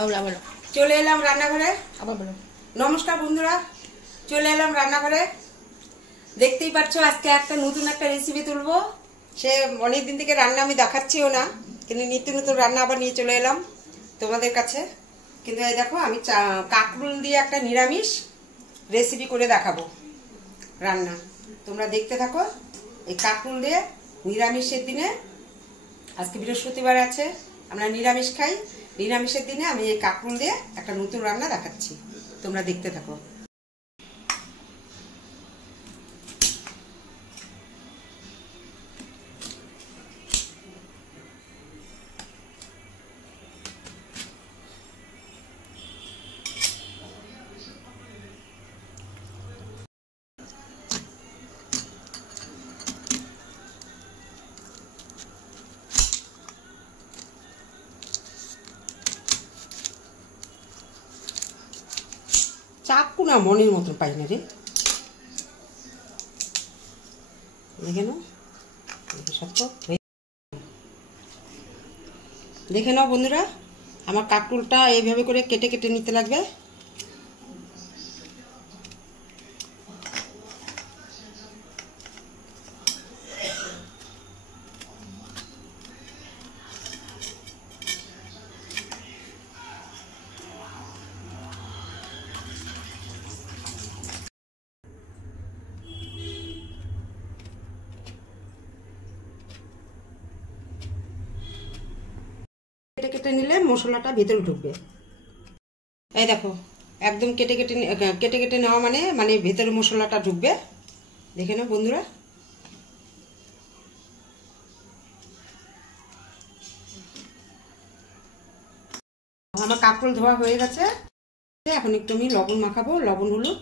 বলো। চলে এলাম রান্নাঘরে। আবার বলো। নমস্কার বন্ধুরা, চলে এলাম রান্নাঘরে। দেখতেই পাচ্ছ আজকে নতুন একটা রেসিপি তুলবো। সে অনেকদিন থেকে রান্না আমি দেখাচ্ছিও না, কিন্তু নিত্য নতুন রান্না আবার নিয়ে চলে এলাম তোমাদের কাছে। কিন্তু এই দেখো, আমি কাঁকরোল দিয়ে একটা নিরামিষ রেসিপি করে দেখাবো রান্না। তোমরা দেখতে থাকো। এই কাঁকরোল দিয়ে নিরামিষের দিনে, আজকে বৃহস্পতিবার আছে, আমরা নিরামিষ খাই। নিরামিষের দিনে আমি এই কাঁকরোল দিয়ে একটা নতুন রান্না দেখাচ্ছি, তোমরা দেখতে থাকো। চাকু না মনের মতন পাই না রে, দেখে নাও। দেখে নাও বন্ধুরা, আমার কাঁকরোলটা এইভাবে করে কেটে কেটে নিতে লাগবে। কেটে কেটে নিলে মশলাটা ভিতরে ঢুকবে। এই দেখো, একদম কেটে কেটে কেটে কেটে নেওয়া মানে ভেতরে মশলাটা ঢুকবে। দেখে নাও বন্ধুরা। আমার কাঁকরোল ধোয়া হয়ে গেছে। এখন একটু আমি লবণ মাখাবো, লবণ হলুদ।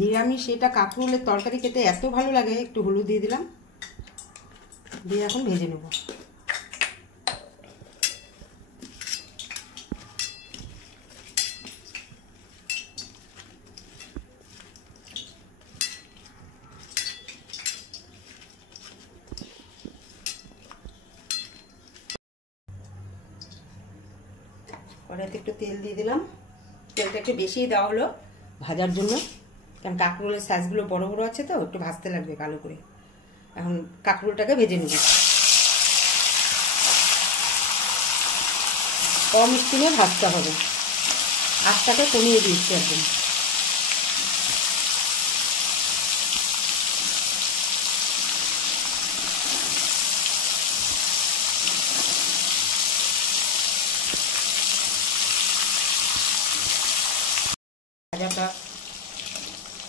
নিরামিষ এটা কাঁকরোলের তরকারি খেতে এত ভালো লাগে, একটু হলুদ দিয়ে দিলাম, দিয়ে এখন ভেজে নেব। কড়াইতে একটু তেল দিয়ে দিলাম। তেলটা একটু বেশিই দেওয়া হলো ভাজার জন্য, কারণ কাঁকরোলের সাইজগুলো বড় বড় আছে, তো একটু ভাজতে লাগবে ভালো করে। এখন কাঁকরোলটাকে ভেজে নেব। কম স্টিমে ভাজতে হবে, আঁচটাকে কমিয়ে দিচ্ছি একদম।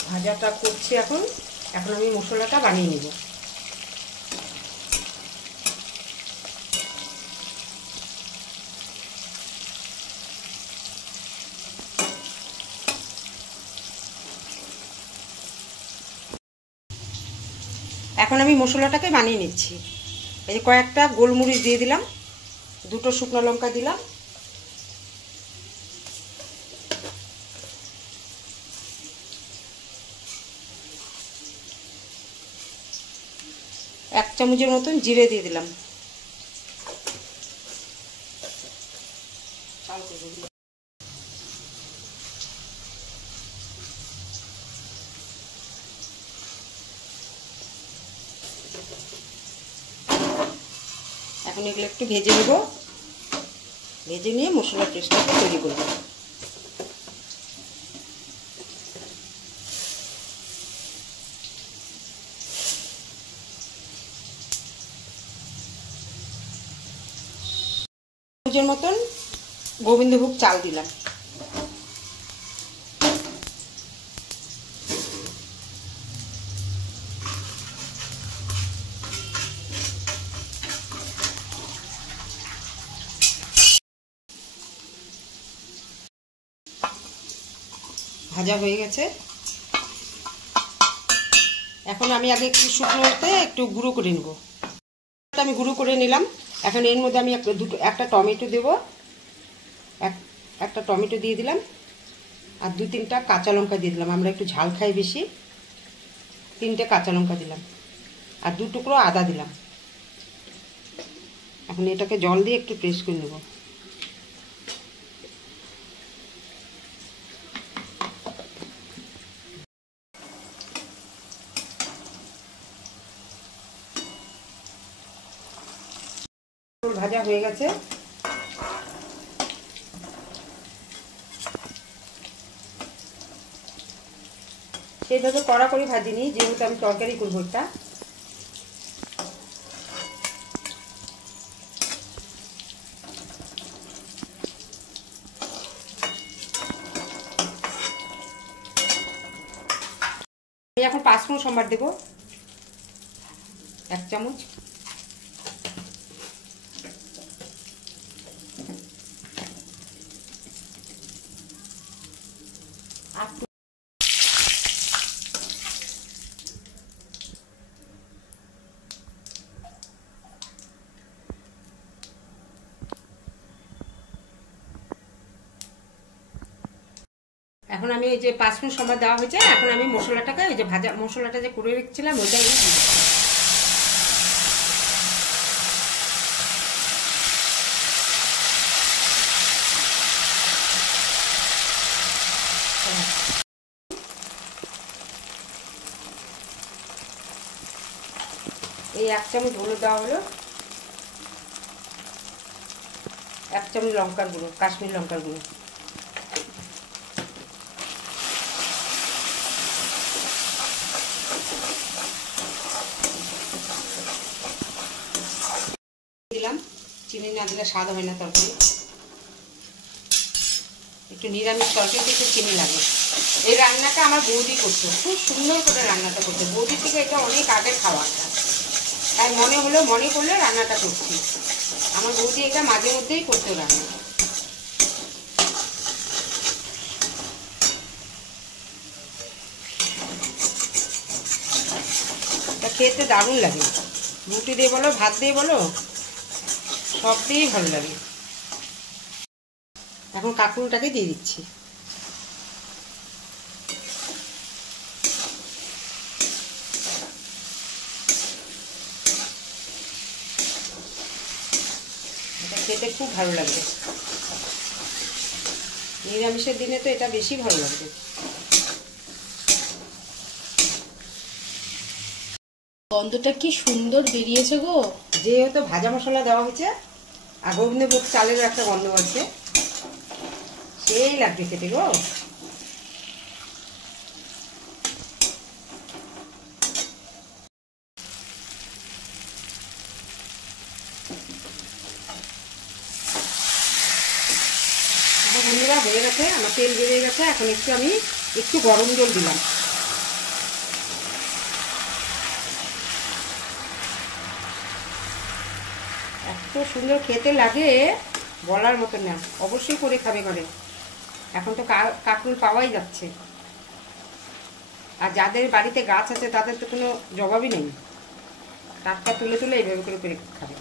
ভাজাটা করছি এখন। এখন আমি মশলাটা বানিয়ে নেব। এখন আমি মশলাটাকে বানিয়ে নিচ্ছি। এই যে কয়েকটা গোলমরিচ দিয়ে দিলাম, দুটো শুকনো লঙ্কা দিলাম, এক চামচের মতন জিরে দিয়ে দিলাম। এখন এগুলো একটু ভেজে নেব, ভেজে নিয়ে মশলার পেস্টটাকে তৈরি করব। চামচের মতন গোবিন্দভোগ চাল দিলাম। ভাজা হয়ে গেছে। এখন আমি আগে একটু শুকনোতে একটু গুঁড়ো করে নেব। আমি গুঁড়ো করে নিলাম। এখন এর মধ্যে আমি একটা টমেটো দেব, একটা টমেটো দিয়ে দিলাম, আর 2-3টা কাঁচা লঙ্কা দিয়ে দিলাম। আমরা একটু ঝাল খাই বেশি, 3টে কাঁচা লঙ্কা দিলাম, আর 2 টুকরো আদা দিলাম। এখন এটাকে জল দিয়ে একটু প্রেস করে নেব। ভাজা হয়ে গেছে। সেইভাবে কড়া করে ভাজিনি, যেহেতু আমি তরকারি করবো এটা। এখন 5 ফোড়ন সম্বার দেব, 1 চামচ। এখন আমি এই যে 5 মিনিট সময় দেওয়া হয়েছে, এখন আমি মশলাটাকে, ওই যে ভাজা মশলাটা যে করে রেখেছিলাম ওইটাই দিয়ে দিচ্ছি। এই 1 চামচ হলুদ দেওয়া হলো, 1 চামচ লঙ্কার গুঁড়ো, কাশ্মীর লঙ্কার গুঁড়ো, দিলাম। চিনি না দিলে স্বাদ হয় না তরকারি। একটু নিরামিষ তরকারিতে একটু চিনি লাগে। এই রান্নাটা আমার বৌদি করতো, খুব সুন্দর করে রান্নাটা করতো। বৌদি থেকে এটা অনেক আগে খাওয়াটা, তাই মনে করলে রান্নাটা করছি। আমার বৌদি এটা মাঝে মধ্যেই করতো রান্না। এটা খেতে দারুণ লাগে, রুটি দিয়ে বলো, ভাত দিয়ে বলো, সব দিয়েই ভালো লাগে। এখন কাঁকরোলটাকে দিয়ে দিচ্ছি। এটা খেতে খুব ভালো লাগবে, নিরামিষের দিনে তো এটা বেশি ভালো লাগবে। গন্ধটা কি সুন্দর বেরিয়েছে গো। যেহেতু ভাজা মশলা দেওয়া হয়েছে আর গোবিন্দভোগ চালেরও একটা গন্ধ আছে, সেই লাগবে খেতে গো। বন্ধুরা হয়ে গেছে, আমার তেল বেরিয়ে গেছে। এখন আমি একটু গরম জল দিলাম। এত সুন্দর খেতে লাগে বলার মতো না, অবশ্যই করে খাবে ঘরে। এখন তো কাঁকরোল পাওয়াই যাচ্ছে, আর যাদের বাড়িতে গাছ আছে তাদের তো কোনো জবাবই নেই, টাটকা তুলে তুলে এইভাবে করে করে খাবে।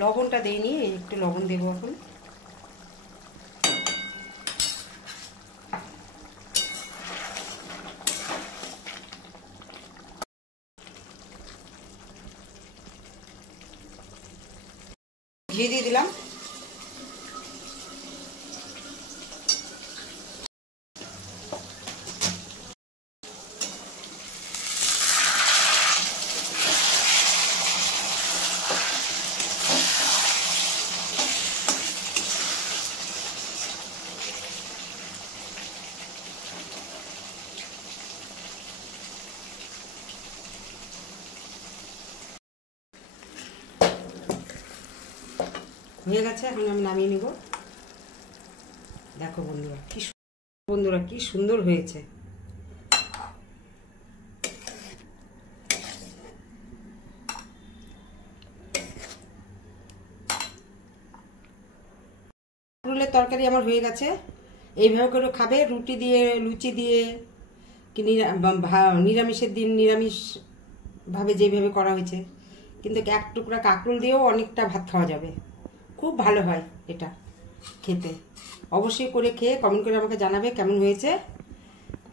লবণটা দিইনি, একটু লবণ দেবো এখন। ঘি দিয়ে দিলাম। হয়ে গেছে, এখন আমি নামিয়ে নিব। দেখো বন্ধুরা কি সুন্দর হয়েছে। কাঁকরোলের তরকারি আমার হয়ে গেছে। এইভাবে করে খাবে, রুটি দিয়ে, লুচি দিয়ে, কি নিরামিষের দিন নিরামিষ ভাবে যেভাবে করা হয়েছে। কিন্তু 1 টুকরা কাঁকরোল দিয়েও অনেকটা ভাত খাওয়া যাবে, খুব ভালো হয় এটা। খেতে। অবশ্যই করে খেয়ে কমেন্ট করে আমাকে জানাবে কেমন হয়েছে।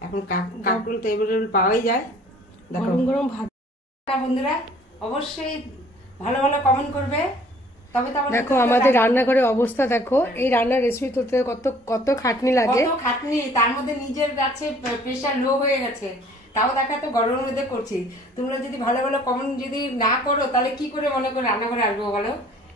এখন কাকরোল তো অ্যাভেলেবল পাওয়াই যায়। দেখো গরম গরম ভাত। বন্ধুরা অবশ্যই ভালো ভালো কমেন্ট করবে, তবে তো দেখো আমাদের রান্নাঘরের অবস্থা দেখো। এই রান্নার রেসিপি তুলতে কত কত খাটনি লাগে। কত খাটনি, তার মধ্যে নিজের কাছে প্রেশার লো হয়ে গেছে, তাও দেখা তো গরমের মধ্যে করছি। তোমরা যদি ভালো ভালো কমেন্ট যদি না করো তাহলে কি করে মনে করে রান্নাঘরে আসবো বলো।